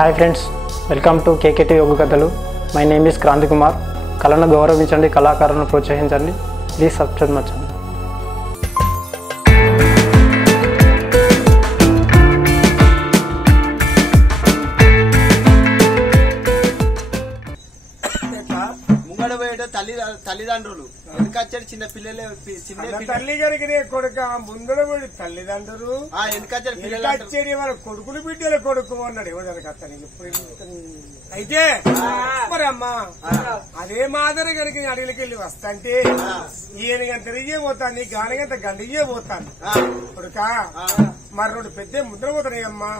Hi friends, welcome to KKT యోగ కథలు. My name is Kranti Kumar. కళను గౌరవించండి, కళాకారులను ప్రోత్సహించండి. Please subscribe my channel. తల్లిదండ్రులు వెనకచ్చాడు చిన్న పిల్లలే తల్లి గారికి కొడుక ముందర కూడా తల్లిదండ్రులు వెనకచ్చాడు పిల్లలు వాళ్ళ కొడుకులు బిడ్డల కొడుకు అన్నాడు ఎవరికి అతనికి అయితే మరి అమ్మా అదే మాదిరి కనుక అడవికి వెళ్ళి వస్తాంటే ఈయన గంట తిరిగే పోతాను నీ గానగంట గండిగే పోతాను కొడుక మరి రెండు పెద్ద ముద్ర పోతాయి అమ్మా.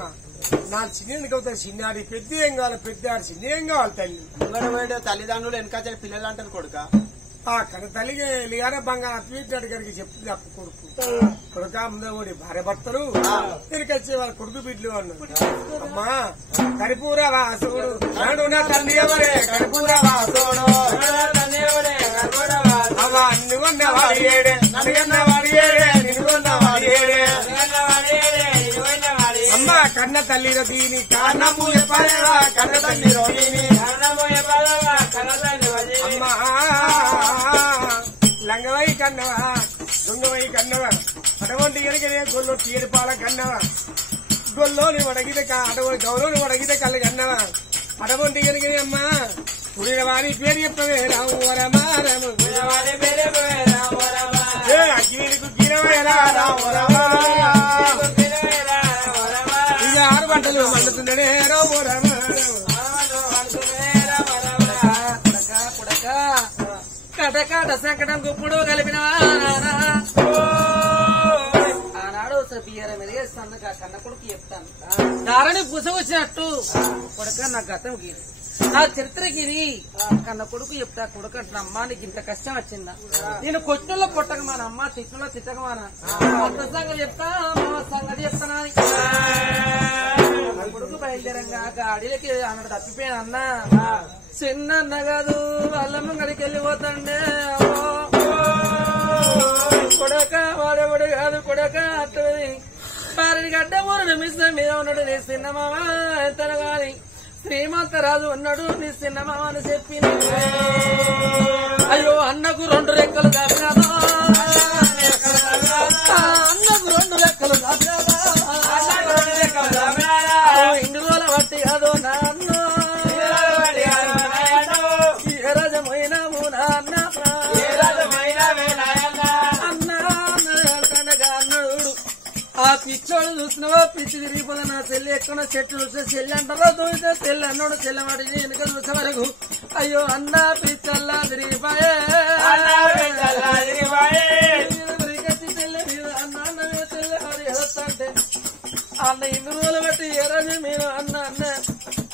నా చిన్న అవుతాను చిన్నాడి పెద్ద ఏం కావాలి, పెద్ద చిన్న ఏం కావాలి తల్లి ముంగడ తల్లిదండ్రులు వెనకచ్చాడు పిల్లలు అంటారు కొడుక. కన తల్లికి లియాన బంగారు అత్వీటాడు గారికి చెప్తుంది అప్పు కొడుకు కొడుక ముందోడి భార్య భర్తలు తిరిగొచ్చే వాళ్ళ కొడుకు బిడ్డలు అన్నాడు. అమ్మా కరిపూర వాసుడు తల్లి ఎవరే కరిపూర వాసుడు అమ్మ అన్ని కొన్న వాడి ఏడే నన్ను వాడి ఏడే నిన్ను కొన్న వాడి ఏడే అమ్మ కన్న తల్లిలో దీని కారణము చెప్పలేవా కన్న తల్లి రోగిని అమ్మా లంగవై కన్నవా దొంగవై కన్నవా అటువంటి కనుకనే గొల్లో తీరుపాల కన్నవా గొల్లోని వడగితే అటువంటి గౌరవని వడగితే కళ్ళు కన్నవా అటువంటి కనుకనే అమ్మా పుడిన వారి పేరు చెప్పవే రాము వరమారము అగ్గికు గిరవేలా రాము ఇక 6 గంటలు మండుతుండే రాము కటకాట సంకటం గుప్పుడు కలిపిన ఆనాడు బియ్యర మీద సన్నగా కన్న కొడుకు చెప్తాను దారిని గుసవచ్చినట్టు కొడుక నా గతం గిరి నా చరిత్ర గిరి కన్న కొడుకు చెప్తా కొడుకు అంటున్నా అమ్మా నీకు ఇంత కష్టం వచ్చిందా నేను కొట్టులో కొట్టక మన అమ్మ తిట్టులో తిట్టక మన కొత్త సంగతి చెప్తా సంగతి చెప్తానా కొడుకు బయలుదేరంగా గాడిలకి అన్నాడు తప్పిపోయాను అన్న చిన్న అన్న కాదు వాళ్ళమ్మ గడికి వెళ్ళిపోతాండే కొడక వాడేవాడు కాదు కొడక అత్తది వారిని గడ్డ ఊరు మిస్సం మీద ఉన్నాడు నీ చిన్నమామ తన గాని శ్రీమంతరాజు ఉన్నాడు నీ చిన్నమామ అని చెప్పిన అయ్యో అన్నకు 2 రెక్కలు దాపినాదా అన్నకు 2 రెక్కలు దాపినాదా ఇందు రోజుల బట్టి కాదు నా అన్న ఆ పిచ్చోడు చూసినావా పిచ్చి తిరిగిపోదా నా చెల్లి ఎక్కడ చెట్టు చూస్తే చెల్లి అంటారా చూస్తే చెల్లి అన్నాడు చెల్లెమాడి వెనుక చూసే వరకు అయ్యో అన్న పిచ్చల్లా తిరిగిపోయే చెల్లె మీద అన్న అన్న చెల్లె మరి వస్తాంటే అన్న 2 రోజులు బట్టి ఏ రోజు మీరు అన్న అన్న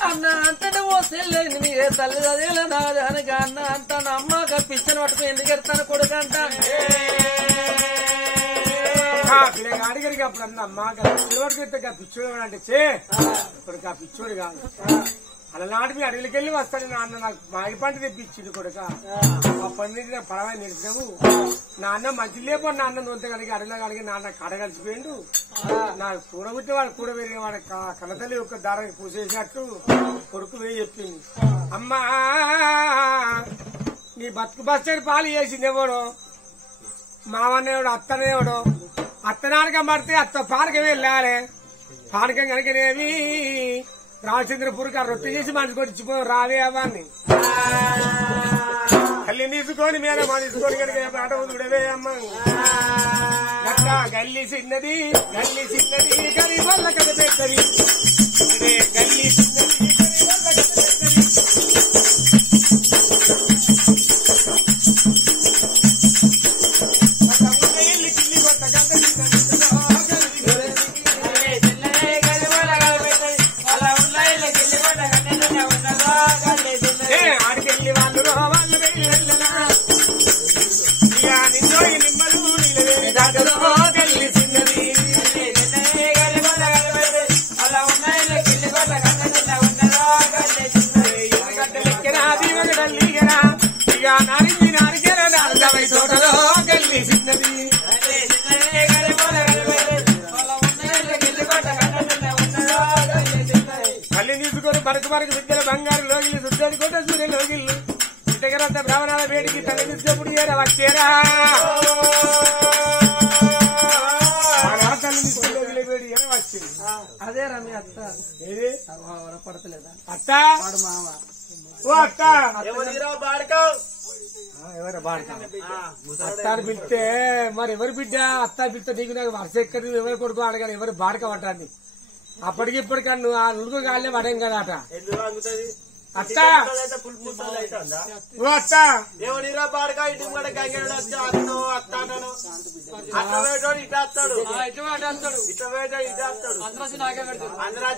అన్న అంటే ఓ చెల్లె ఏ తల్లి చదివేలా నాది అనక అన్న అంటాను అమ్మ పిచ్చని పట్టుకుని ఎందుకు ఎడతాను కొడుకు అంటా అడిగడికి అప్పుడు అన్న అమ్మా పిల్లవాడికి పిచ్చోడు అంటే కొడుకు ఆ పిచ్చోడు కాదు అలనాటి మీ అడవికి వెళ్ళి వస్తాడు నాన్న నాకు మాగి పంట తెప్పించిండు కొడుక ఆ పని పడవ నిలిచావు నాన్న మంచి లేపు నాన్న నొంత కడిగి అడవిలో కడిగి నాన్న కడ కలిసిపోయిండు నా కూడబుట్టి వాడు కూడా వేరే వాడు కన్నతల్లి ఒక దారానికి పూసేసినట్టు కొడుకు వేయి చెప్పింది. అమ్మా నీ బతుకు బస్టాండ్ పాలు చేసింది ఎవడో మామనేవాడు అత్తనేవాడు అత్తనానకం పడితే అత్త పానకం వెళ్ళాలి పానకం కనుకనేవి రామచంద్రపూర్కి రొట్టె చేసి మనసు కొట్టించిపో రావే అవ్వాన్ని తల్లిని తీసుకొని మీద మా తీసుకొని కనుక ఆట ఉడవే అమ్మ గల్లి చిన్నది గరి వల్ల కనిపెట్టది గల్లి చిన్నది గరి వల్ల కనిపెట్టది అలా ఉన్నాయి తీసుకొని మనకు విద్యల బంగారు లోగిలు శుద్ధాన్ని కొట్ట సూర్య లోగిళ్ళు ఇంతకరంత బ్రాహ్మణాల వేడికి తల తీసుకెప్పుడు ఏరా వచ్చేరా తల్లి తీసుకుని లోగిల వేడి ఏరా వచ్చింది. అదే రమి అత్త ఏది పడతలేదా అత్త వాడు మామ ఓ అత్త ఎవరిరా బాడకావు ఎవరు బాడక అత్తాను పిలిస్తే మరి ఎవరు బిడ్డ అత్త పిలిస్తే నీకు నాకు వరుస ఎక్కడి ఎవరు కొడుకు అడగాలి ఎవరు బాడక పట్టాన్ని అప్పటికి ఇప్పటికన్నా నువ్వు ఆ నుడుకు కాళ్ళే పడేం కదా అట ఎందుకు ఆగుతుంది అత్త పుల్ ముసలు అవుతుందా ఓ అత్త ఎవరిరా బాడకా ఇటు కూడా గంగడు వచ్చి అత్తను అత్త అంటాను అట్లా వేటోడు ఇటు వస్తాడు ఇట్లా వేటోడు ఇటు వస్తాడు అందరూ వచ్చి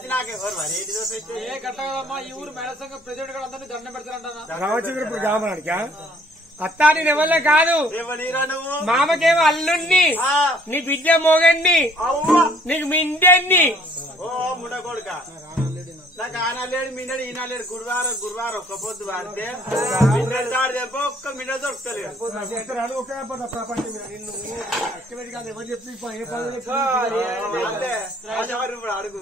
నాకే ఎవరు మరి ఏంటిదో పెట్టి ఈ ఊరు మేడ సంఘం ప్రెసిడెంట్ కూడా అందరినీ దండం పెడతారంట రామచంద్ర ఇప్పుడు కామనాడికా అత్త నేను ఎవరిలే కాదు ఎవరిరా నువ్వు మామకేమో అల్లుణ్ణి ఆ, నీ బిడ్డ మోగన్ని అవ్వ నీకు మిండన్ని ఓ ముడ కొడుక నాకు ఆనలేడు మిన్నడు ఈనాలేడు గురువారం ఒక్క పొద్దు వాడితే మిన్నడు దాడి చెప్ప ఒక్క మిన్న దొరుకుతలేదు ఎవరు చెప్పి ఏ పదవి అంతే. రాజవారు ఇప్పుడు అడుగు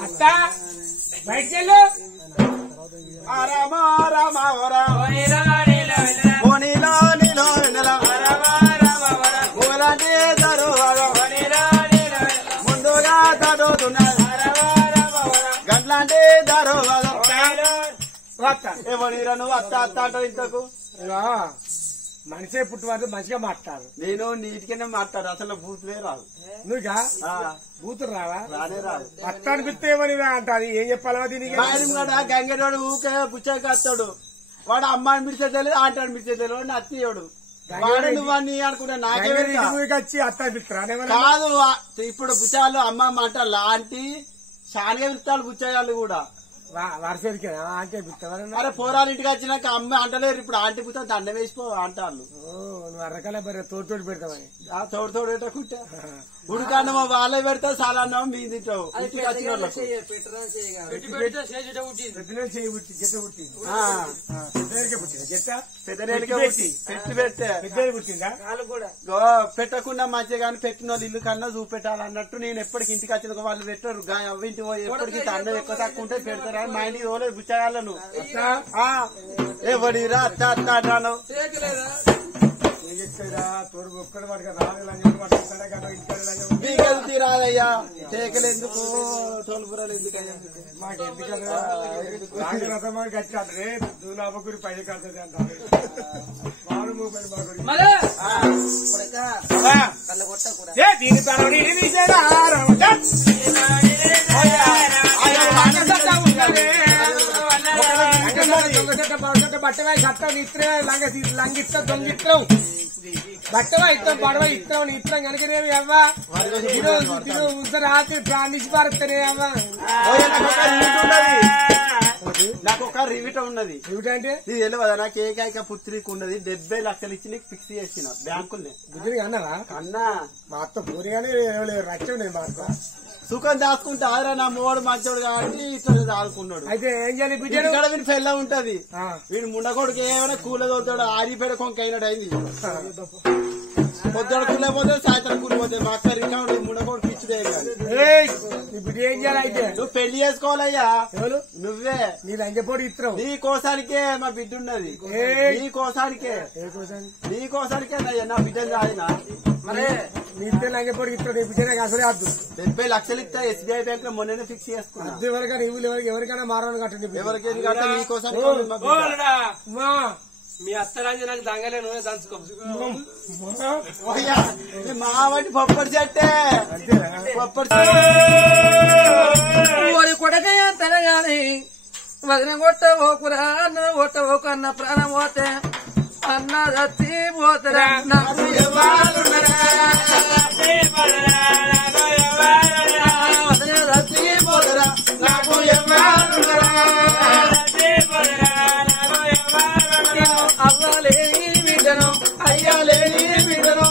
అత్త బయటికి వెళ్ళు రామ రామ ఓనిలో నీలో వెన్నెల ఓలాంటి దరువగం ముందుగా తడుతున్నది గట్లాంటి దరువగం ఎవరిరా నువ్వు అత్త అత్త అంటావు ఇంతకు మనిషే పుట్టువారు మంచిగా మాట్లాడు నేను నీటికనే మాట్లాడు అసలు బూతులే రాదు నువ్వుగా ఆ, బూతురు రావా రానే రాదు అత్త అనిపిస్తే ఏమని అంటారు ఏం చెప్పాలా దీనికి కూడా గంగరోడు ఊకే బుచ్చాకి వస్తాడు వాడు అమ్మ అనిపించేది ఆంట అనిపించేది వాడిని అత్తియోడు వాడు నువ్వు అని అనుకుంటా నాకే వెనుక. వచ్చి అత్త అనిపిస్తారా కాదు ఇప్పుడు బుచ్చాలు అమ్మమ్మ అంట లాంటి చాలా పిలుస్తాడు బుచ్చాయాలు కూడా వరుసరికి ఆంటీ అనిపిస్తావా అరే పోరాలు ఇంటికి వచ్చినాక అమ్మ అంటలేరు ఇప్పుడు ఆంటీ పుత్తం దండం వేసిపో అంటారు నువ్వు అరకాల బరే తోడు పెడతావని తోడు తోడు పెట్టకుంటా ఉడికన్నమో వాళ్ళే పెడతా చాలా అన్నం మీ తింటావు ఇంటికి వచ్చిన వాళ్ళకు పెద్దనేలికే పుట్టి పెట్టి పెడితే పుట్టిందా పెట్టకుండా మంచిగా కానీ పెట్టిన వాళ్ళు ఇల్లు కన్నా చూపెట్టాలన్నట్టు నేను ఎప్పటికి ఇంటికి వచ్చిన వాళ్ళు పెట్టరు ఇంటికి పోయి ఎప్పటికి అన్నం ఎక్కువ తక్కువ ఉంటే పెడతారా మా ఇంటికి పోలేదు బుచ్చగాళ్ళను ఎవడిరా అత్త అత్త అంటాను తోడు ఒక్కడు వాడికి రాదు మీకెందుకు తీరాలయ్యా టేకలు ఎందుకు తోలుపురాలు ఎందుకయ్యా మాకు ఎందుకంటే కట్టాడు దూలాపకురి పై కడుతుంది అంటారు వాడు మూపని మాకు మళ్ళా కళ్ళ కొట్ట కూడా దీని పరవడి బట్టవా చట్టం ఇత్రం లంగిస్తాం దొంగిత్రం బట్టవా ఇస్తాం పడవ ఇస్తాం ఇత్రం కనుకనేవి అవ్వా రాత్రి ప్రాణించి పారుతానే అవ్వా నాకు ఒక రివిట ఉన్నది ఏమిటంటే ఇది తెలియదా నాకు ఏకైక పుత్రిక ఉన్నది 70 లక్షలు ఇచ్చి నీకు ఫిక్స్ చేసిన బ్యాంకుల్ని బుద్ధిగా అన్నావా అన్నా మా అత్త పూరిగానే రచ్చం నేను మా అత్త సుఖం దాచుకుంటే ఆదరా నా మూడు మంచోడు కాబట్టి ఇట్లా దాదుకున్నాడు అయితే ఏం చేయాలి బిడ్డ ఇక్కడ వీడి పెళ్ళ ఉంటది వీడు ముండకొడుకు ఏమైనా కూల తోలుతాడు ఆరిపేడ కొంక అయినట్టు అయింది పొద్దున కూలపోతే సాయంత్రం కూలిపోతే మా అక్క రికార్డు ముండకొడుకు ఇచ్చుడే కాదు బిడ్డ ఏం చేయాలి అయితే నువ్వు పెళ్లి చేసుకోవాలయ్యా ఎవరు నువ్వే నీ లంజపోటు ఇత్రం నీ కోసానికే మా బిడ్డ ఉన్నది నీ కోసానికే నీ కోసానికే నా బిడ్డను కాదినా మరే నీ ఇద్దరు లంజపోటు ఇత్రం నీ బిడ్డనే అసలే అద్దు 70 లక్షలు ఇస్తా ఎస్బీఐ బ్యాంక్ లో మొన్ననే ఫిక్స్ చేసుకున్నా అద్దు ఎవరికైనా ఎవరికైనా మారని కట్టండి ఎవరికి నీ కోసానికి మీ అత్తరాజు నాకు దంగలే నువ్వే దంచుకో మా వాటి పప్పడి చెట్టే పప్పడి కొడకయ్య తెరగాని వదిన కొట్టవోకురా అన్న కొట్టవోకు అన్న ప్రాణం పోతే అన్న దత్తి పోతరా నాకు దత్తి పోతరా నాకు అవ్వలేని బిడ్డను అయ్యలేని బిడ్డను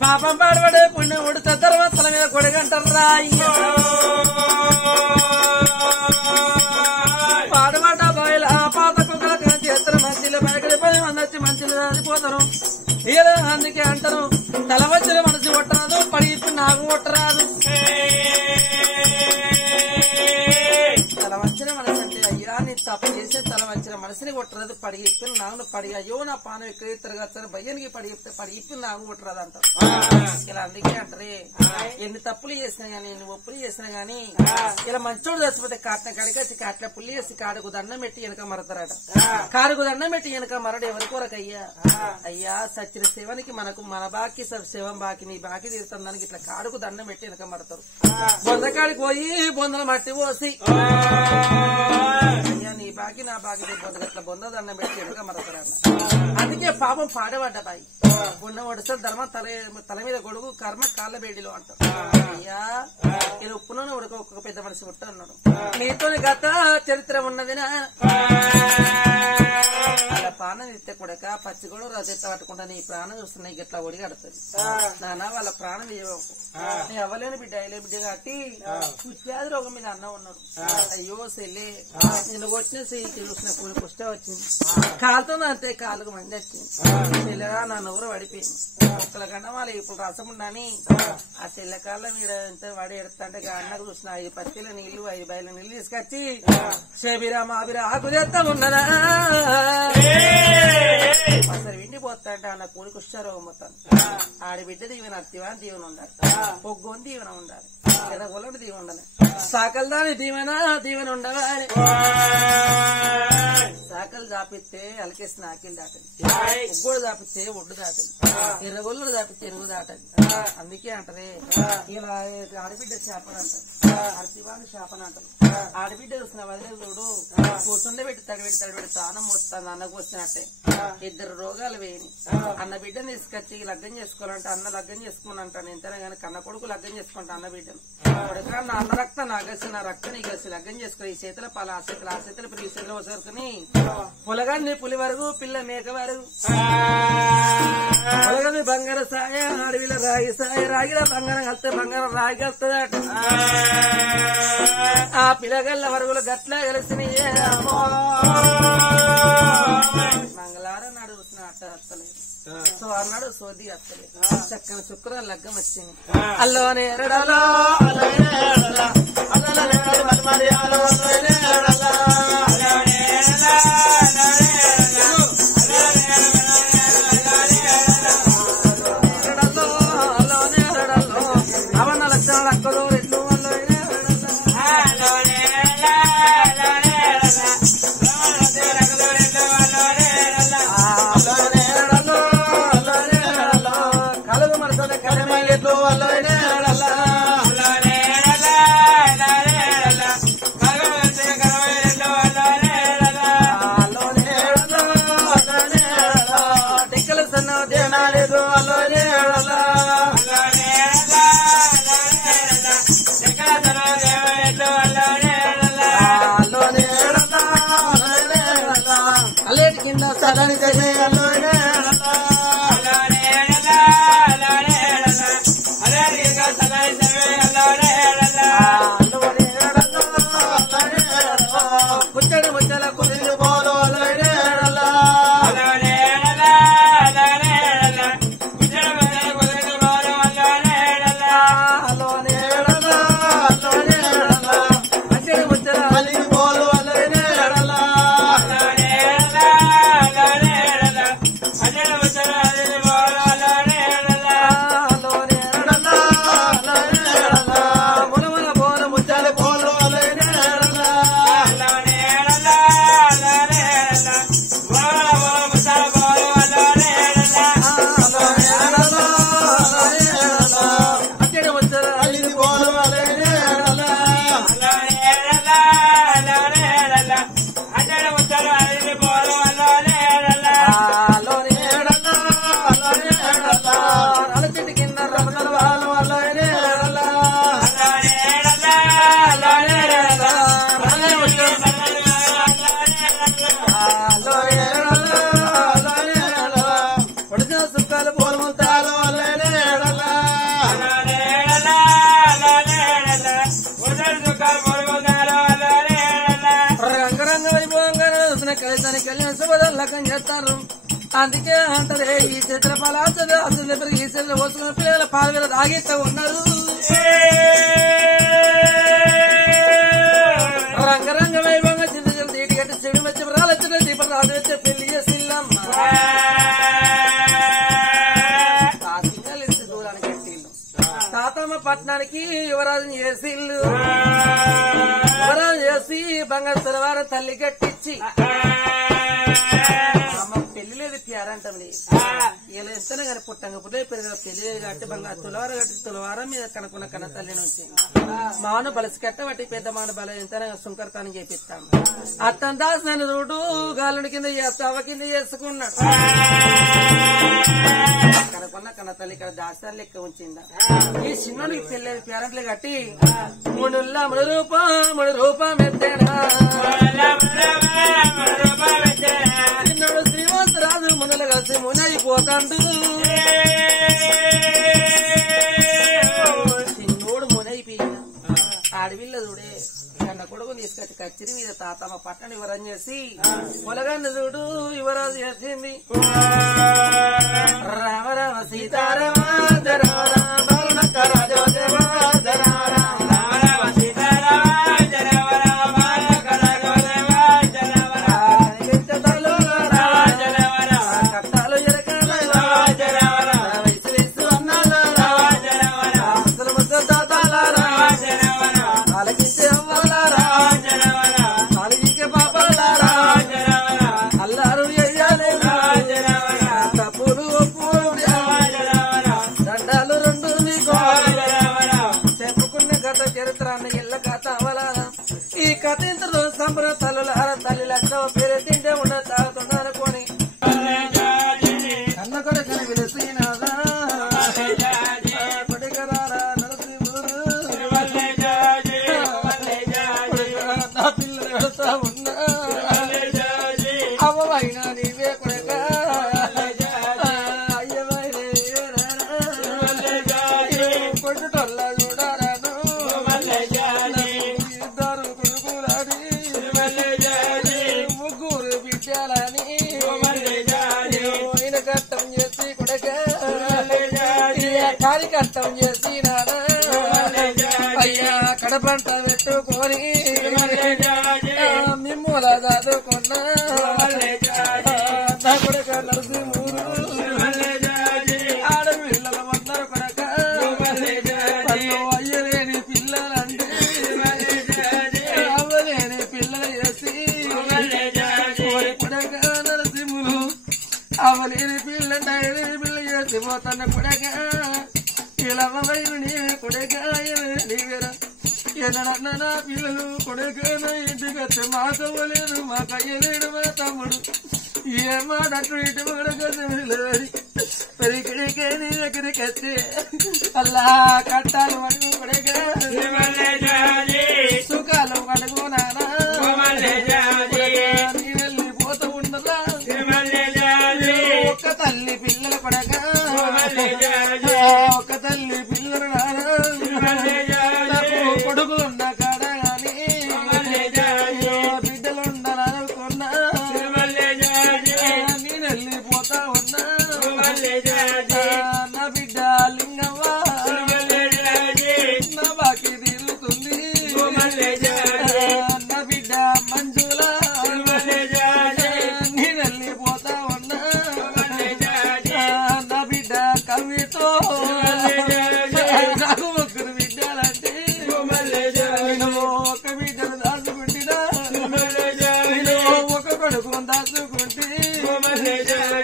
పాపం పాడబడే పుణ్యముడు తర్వాత తల మీద కొడగంట అంటారా పాడబడ్డ బాయిల పాత కుక్కల చేస్తారు మంచిలో బయటకు పోయి వచ్చి మంచిలో రాలిపోతారు అందుకే అంటారు తల వచ్చిన మనసు కొట్టరాదు పడిపి నాకు కొట్టరాదు తల వచ్చిన మనసు అంటే అయ్యా నీ తప్పు చేసే తల వచ్చిన మనసుని కొట్టరాదు పడి ఇప్పి నాగును పడి అయ్యో నా పానం ఎక్కడ తిరగచ్చాను భయ్యానికి పడి ఇప్పితే పడి ఇప్పి నాగు కొట్టరాదు అంటారు ఇలా అందుకే అంటారే ఎన్ని తప్పులు చేసినా గానీ ఎన్ని ఒప్పులు చేసినా గానీ ఇలా మంచోడు చచ్చిపోతే కాట్న కడిగేసి కాట్ల పుల్లి వేసి కాడుకు దండం పెట్టి వెనక మరతారట కాడుకు దండం పెట్టి వెనక మరడు ఎవరి కొరకయ్యా అయ్యా సచ్చిన శివానికి మనకు మన బాకి శివం బాకి నీ బాకి తీరుతుంది దానికి ఇట్లా కాడుకు దండం పెట్టి వెనక మరతారు బొందకాడికి పోయి బొందల మట్టి పోసి అయ్యా నీ బాకి నా బాకి బొందలు ఇట్లా బొంద దండం పెట్టి వెనక మరతారట అందుకే పాపం పాడబడ్డ బాయి ఉన్న ఒడిసలు ధర్మ తల మీద గొడుగు కర్మ కాళ్ళ బేడిలో అంటారు అయ్యా ఇలా ఉప్పులోనే ఉడక ఒక్కొక్క పెద్ద మనిషి పుట్ట అన్నాడు నీతో గత చరిత్ర ఉన్నదినా అలా ప్రాణం ఇస్తే కొడక పచ్చి కూడా రజెత్త పట్టుకుంటా నీ ప్రాణం చూస్తున్నా గట్లా ఒడి కడుతుంది నాన్న వాళ్ళ ప్రాణం నీ అవ్వలేని బిడ్డ అయ్యలే బిడ్డ కాబట్టి వ్యాధి రోగం మీద అన్న ఉన్నాడు అయ్యో సెల్లి నేను కొట్టిన చూసిన పూలు పుష్ట వచ్చింది కాలుతో అంతే కాలుకు మంది వచ్చింది చెల్లెగా నా నవ్వురు పడిపోయింది ఒక్కల గంట వాళ్ళు ఇప్పుడు రసం ఉండని ఆ చెల్లెకాళ్ళ మీద ఎంత వాడి ఎడుతుంటే అన్నకు చూసిన 5 పత్తిల నీళ్లు 5 బయల నీళ్లు తీసుకొచ్చి షబిరా మాబిరా ఆకు చేస్తా ఉన్నదా అసలు విండిపోతాంటే అన్న కూడికి వచ్చారో మొత్తం ఆడబిడ్డ దీవెన అత్తివా దీవెన ఉండాలి ఒగ్గోని దీవెన ఉండాలి ఎర్రగొల్లని దీవెన ఉండాలి సాకలు దాని దీవెన ఉండాలి సాకలు దాపిస్తే అలకేసి నాకిలు దాటది ఒగ్గోడు దాపిస్తే ఒడ్డు దాటది ఎర్రగొల్లు దాపిస్తే ఎరుగు దాటది అందుకే అంటారే ఇలా ఆడబిడ్డ చేపని అంటారు అర్తివాని చేపని అంటారు ఆడబిడ్డ చూసిన వదిలే చూడు కూర్చుండే పెట్టి తడిపెట్టి తానం మొత్తాను అన్నకు వచ్చినట్టే 2 రోగాలు వేయని అన్న బిడ్డను తీసుకొచ్చి లగ్గం చేసుకోవాలంటే అన్న లగ్గం చేసుకోమని అంటాను ఎంతైనా కానీ కన్న కొడుకు లగ్గం చేసుకుంటా అన్న బిడ్డను కొడుక నా అన్న రక్తం నా గసి నా రక్తం నీ గసి లగ్గం చేసుకో ఈ చేతుల పాల ఆ చేతులు ఈ చేతులు వసరుకుని పొలగాన్ని పులి వరకు పిల్ల మేక వరకు పొలగని బంగారు సాయ అడవిలో రాగి సాయ రాగిల బంగారం కలిస్తే బంగారం రాగి కలుస్తుందట ఆ పిల్లగల్ల వరుగులు గట్లా కలిసి మంగళవారం నాడు చూసిన అట్ట వస్తలేదు సో అన్నాడు సోది వస్తలేదు చక్కని శుక్రవారం లగ్గం వచ్చింది అల్లోనే ఎరడాలో అవన్న లక్షణాలు అక్కదో ఎట్లు కలదు మనతో కలమే ఎట్లు రంగరంగ వైభవంగా చూసిన కలిసాని కళ్యాణ శుభదల్లకం చేస్తారు. అందుకే అంటారే ఈ చిత్రపలాసలు అసలు ఈ సెల్లు వస్తున్న పిల్లల పాలు తాగిస్తూ ఉన్నారు. రంగరంగ వైభవంగా చిన్న చిన్న తీటి కట్టి చెడు వచ్చి రాలొచ్చిన దీపం రాజు వచ్చే పెళ్లి చేసిల్లమ్మ. ఆ సిగ్నల్ ఇస్తే దూరానికి కట్టిల్లు తాతమ్మ పట్నానికి యువరాజుని చేసిల్లు. యువరాజు చేసి బంగారు తెరవార తల్లి కట్టించి పెళ్లి లేదు ప్యారంటం లేదు ఇలా ఎంతనే కానీ పుట్టంగా పుట్టే పెరిగిన పెళ్లి కట్టి బంగారు తులవార కట్టి తులవారం మీద కనుక్కున్న కన్న తల్లి నుంచి మాను బలసి కట్టబట్టి పెద్ద మాను బల ఎంతనే సుంకరతాన్ని చేపిస్తాం. అత్తం దాస్ నన్ను చూడు గాలుడి కింద అవ్వ కింద చేసుకున్నాడు. కనుక్కున్న కన్న తల్లి ఇక్కడ దాస్తాన్ని లెక్క ఉంచిందా. ఈ చిన్నోడికి పెళ్లి ప్యారంట్లే కట్టి మూడు రూపం ఎత్తేనా చిన్నోడు శ్రీమంతరాజు మునులు కలిసి మునైపోతాడు. చిన్నోడు మునైపోయిన ఆడవిల్ల చూడే కన్న కొడుకుని తీసుకొచ్చి కచ్చిరి మీద తాతమ్మ పట్టణ వివరం చేసి పొలగన్న చూడు యువరాజు చేసింది. రామ రామ సీతారామ ఈ కథ ఇంతలో సంబర తల్లులార తల్లి లక్ష పేరు తింటే ఉన్న తాగుతున్నారనుకోని అన్న కొడుకుని విలుసినాదా కొడుకరారా నరసింహుడు నా పిల్లలు వెళతా ఉన్నా అవ్వైనా నీవే కొడుక అయ్యవైనా కొట్టుటల్లా చూడారాను ముగ్గురు బిడ్డలని ఆయన కట్టం చేసి కొడక కాలి కట్టం చేసి నానా అయ్యా కడపంట పెట్టుకొని మిమ్మల చదువుకున్నా నా కొడక నరసింహూరు ఆడపిల్లల అందరు కొడక అయ్యలేని పిల్లలంటే అవ్వలేని పిల్లలు చేసి కొడక నరసింహులు అవలేని పిల్లంటే పిల్ల చేసి పోతాన్న కొడక ఇలా కొడక నీవేరా ఎన్నడన్న నా పిల్లలు కొడక నా ఇంటికి వచ్చి మాకవ్వలేడు మా కయ్యలేడు మా తమ్ముడు ఏ మాట అటు ఇటు కొడకరి పెరిగిడికే నీ దగ్గరికి వచ్చి అల్లా కట్టాలు పడుకు కొడక సుఖాలు పడుకు నానా నీ వెళ్ళిపోతూ ఉండదా ఒక్క తల్లి పిల్లలు కొడక ఒక్క తల్లి పిల్లలు నానా కొడుకులున్న కాడ గాని బిడ్డలుండాలనుకున్నా నేను వెళ్ళిపోతా ఉన్నా నా బిడ్డ లింగవ్వ నా బాకీ తీరుతుంది నా బిడ్డ మంజుల నేను వెళ్ళిపోతా ఉన్నా నా బిడ్డ కవితో నాకు ముగ్గురు బిడ్డలంటే ఒక బిడ్డను దాచుకుంటున్నా ఒక కొడుకు దాచుకుంటే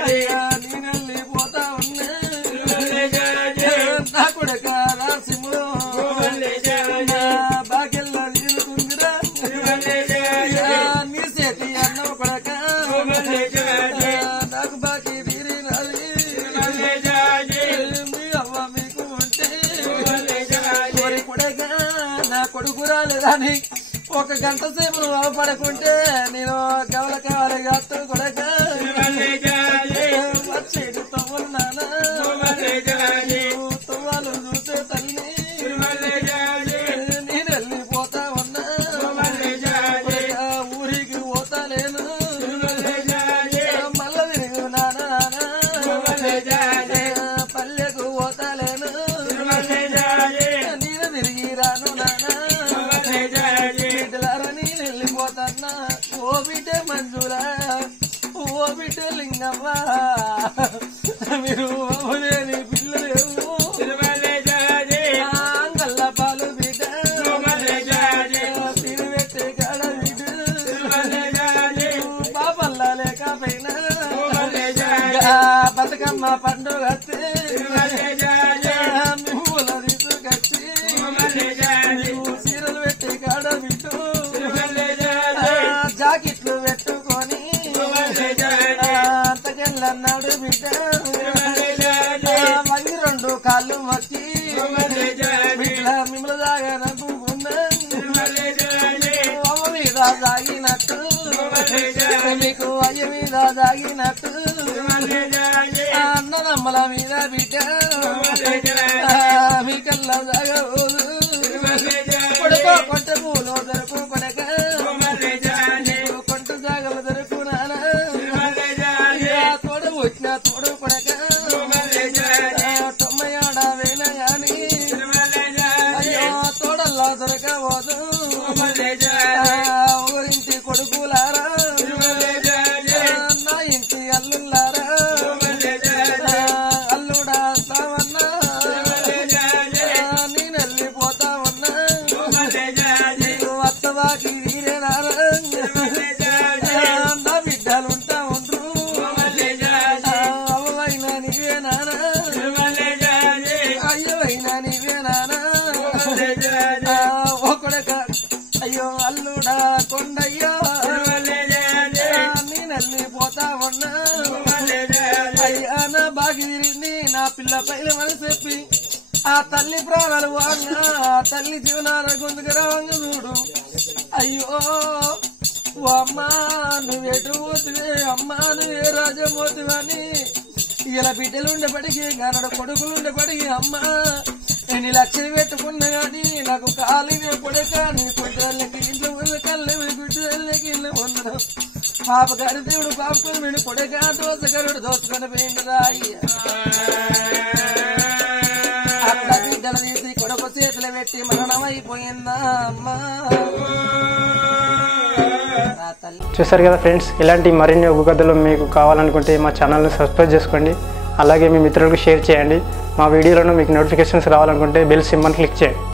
నేను వెళ్ళిపోతా ఉన్నా నా కొడుక రాసిముడు బాకెల్లా తీరుకుందిరా నీ చేతి అన్నం కొడక నాకు బాకీ తీరినది మీ అవ్వ మీకు ఉంటే కొడుక నా కొడుకు రాలేదని ఒక గంట సేపు పడకుంటే నేను గవల కావాలి కాస్త కొడక వచ్చేది తవ్వలు నానా తవ్వాలు చూసే తల్లి నేను వెళ్ళిపో రాను నానా బిడ్డలారని వెళ్ళిపోతాన్నా ఓ బిడ్డ మంజురా ఓ బిడ్డ లింగమ్మ మీరు అవ్వలేని పిల్లలు అంగల్ల పాలు బిడ్డ తిరువెట్టే కాడ బిడ్డ పాపల్లా లేకపోయినా బతుకమ్మ పండుగ మిమ్ముల తీసుకొచ్చి చీరలు పెట్టి కాడ బిడ్డు జాకెట్లు పెట్టుకొని అంతకెళ్ళన్నాడు బిడ్డ మంది రెండు కాళ్ళు మొక్కి బిడ్డ మిమ్మల్ని దాగా నవ్వుకున్నా అమ్మ మీద దాగినట్టు మీకు అయ్య మీద దాగినట్టు అన్నదమ్మల మీద బిడ్డ మీకల్లా దాగబోదు కొడుకో కొంట పూలు దొరకు కొడక కొంట జాగలు దొరుకునానా తోడు వచ్చిన తోడు కొడక 90 వేల గాని అయ్యో తోడల్లా దొరకబోదు ఊరింటి కొడుకులారా నా ఇంటి అల్లులారా అల్లుడా సావన్నా నేను వెళ్ళిపోతా ఉన్నా నీకు అత్తవాకి వీరేనారా నా బిడ్డలుంటా ఉండ్రు అవ్వైనా నీవేనానా అయ్యవైనా నీవేనానా ఒకడక అయ్యో అల్లుడా కొండయ్యో నేను వెళ్ళిపోతా ఉన్నా అయ్యా నా బాగిరిని నా పిల్ల పైన అని చెప్పి ఆ తల్లి ప్రాణాలు వాడినా ఆ తల్లి జీవనాల గొంతుకు రావంగ చూడు అయ్యో ఓ అమ్మా నువ్వెటు పోతువే అమ్మా నువ్వే రాజమోతువని ఇలా బిడ్డలుండేపడికి గనడు కొడుకులుండేపడికి అమ్మా నేను లక్షలు పెట్టుకున్నా గాని నాకు కాలినే పొడక నీ కొడుకులకి ఇంట్లో ఉన్న కళ్ళు గుడ్డలకి ఇల్లు ఉండడం పాపగారి దేవుడు పాపకులు వీడు పొడక దోసగరుడు దోసుకొని పోయిందిరా అయ్యా అక్కడ బిడ్డలు తీసి కొడుకు చేతులు పెట్టి మరణమైపోయిందా అమ్మా చూసారు కదా ఫ్రెండ్స్, ఇలాంటి మరిన్ని ఒగ్గు కథలు మీకు కావాలనుకుంటే మా ఛానల్ని సబ్స్క్రైబ్ చేసుకోండి. అలాగే మీ మిత్రులకు షేర్ చేయండి. మా వీడియోలను మీకు నోటిఫికేషన్స్ రావాలనుకుంటే బెల్ సింబల్ క్లిక్ చేయండి.